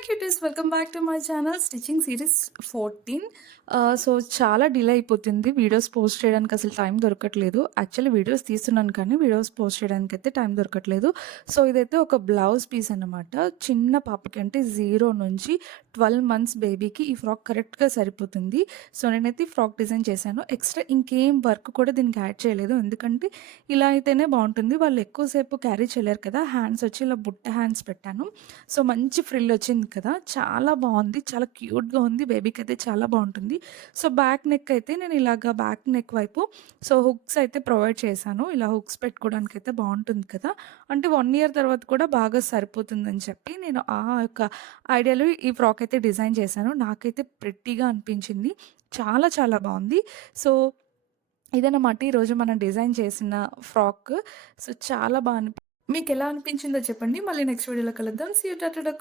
Hello cuties, welcome back to my channel stitching series 14. So చాలా delay అయిపోతుంది. Videos post చేయడానికి అసలు time దొరకట్లేదు. యాక్చువల్లీ వీడియోస్ తీస్తున్నాను కానీ వీడియోస్ పోస్ట్ చేయడానికి అయితే టైం దొరకట్లేదు. సో ఇదైతే ఒక బ్లౌజ్ పీస్ అనమాట. చిన్న పాపకి అంటే 0 నుంచి 12 మంత్స్ బేబీకి ఈ ఫ్రాక్ కరెక్ట్గా సరిపోతుంది. సో నేనైతే ఈ ఫ్రాక్ డిజైన్ చేశాను. ఎక్స్ట్రా ఇంకేం వర్క్ కూడా దీనికి యాడ్ చేయలేదు. ఎందుకంటే ఇలా అయితేనే బాగుంటుంది. వాళ్ళు ఎక్కువసేపు క్యారీ చేయలేరు కదా. హ్యాండ్స్ వచ్చి ఇలా బుట్ట హ్యాండ్స్ పెట్టాను. సో మంచి ఫ్రిల్ వచ్చింది కదా, చాలా బాగుంది, చాలా క్యూట్గా ఉంది. బేబీకి అయితే చాలా బాగుంటుంది. సో బ్యాక్ నెక్ అయితే నేను ఇలాగా బ్యాక్ నెక్ వైపు సో హుక్స్ అయితే ప్రొవైడ్ చేశాను. ఇలా హుక్స్ పెట్టుకోవడానికి అయితే బాగుంటుంది కదా, అంటే 1 ఇయర్ తర్వాత కూడా బాగా సరిపోతుందని చెప్పి నేను ఆ యొక్క ఐడియాలో ఈ ఫ్రాక్ అయితే డిజైన్ చేశాను. నాకైతే ప్రెట్టీగా అనిపించింది. చాలా చాలా బాగుంది. సో ఇదన్నమాట ఈరోజు మనం డిజైన్ చేసిన ఫ్రాక్. సో చాలా బాగా మీకెలా అనిపించిందో చెప్పండి. మళ్ళీ నెక్స్ట్ వీడియోలో కలుద్దాం. See you Tata.